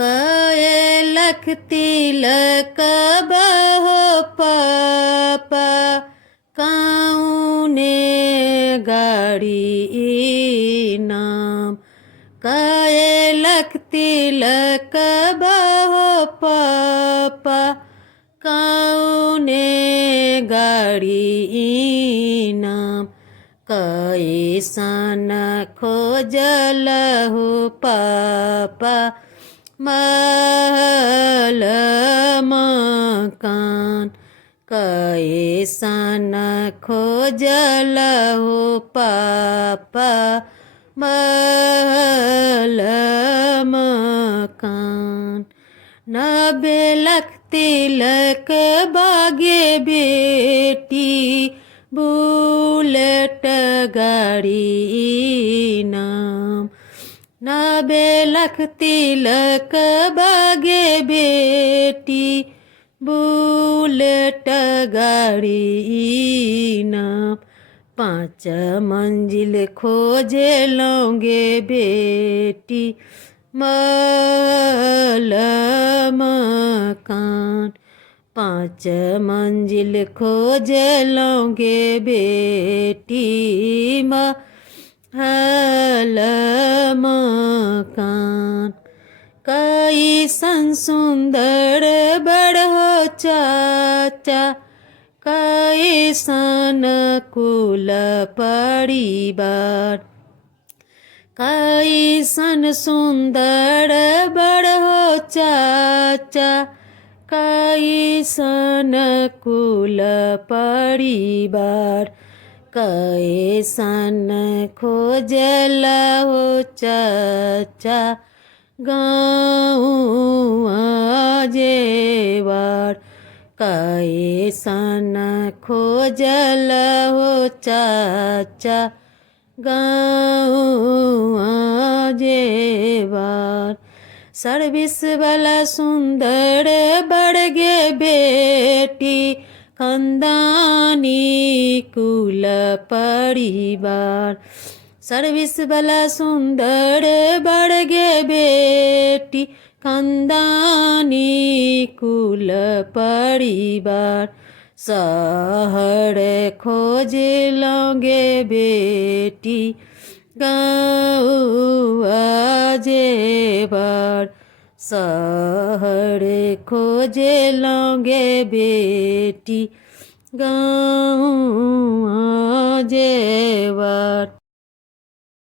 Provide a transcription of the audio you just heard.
कए लख तिलक बहो पापा कौने गाड़ी नाम। कए लख तिलक बहो पापा कौने गाड़ी नाम। कैसन खोजल हो पापा महल मकान। कैसन खोजल हो पापा महल मकान। 90 लाख तिलक बागे बेटी बुलेट गाड़ी नाम। 90 लाख तिलक बागे बेटी बुलेट गाड़ी नाम। 5 मंजिल खोजे लोगे बेटी महल मकान। 5 मंजिल खोजे लोगे बेटी महल मकान। कैसन सुंदर बड़ हो चाचा कैसन कुल परिवार। कैसन सुंदर बड़ हो चाचा कैसन कुल परिवार। कैसन खोजल हो चाचा गाँव जेवार। कैसन खोजल हो चाचा गाँव जेवार। सर्विस वाला सुंदर बड़गे बेटी खानदानी कुल परिवार। सर्विस वाला सुंदर बड़गे बेटी खानदानी कुल परिवार। शहर खोजे लोगे बेटी गाँव जेवार। शहर खोजे लोगे बेटी गाँव जेवार।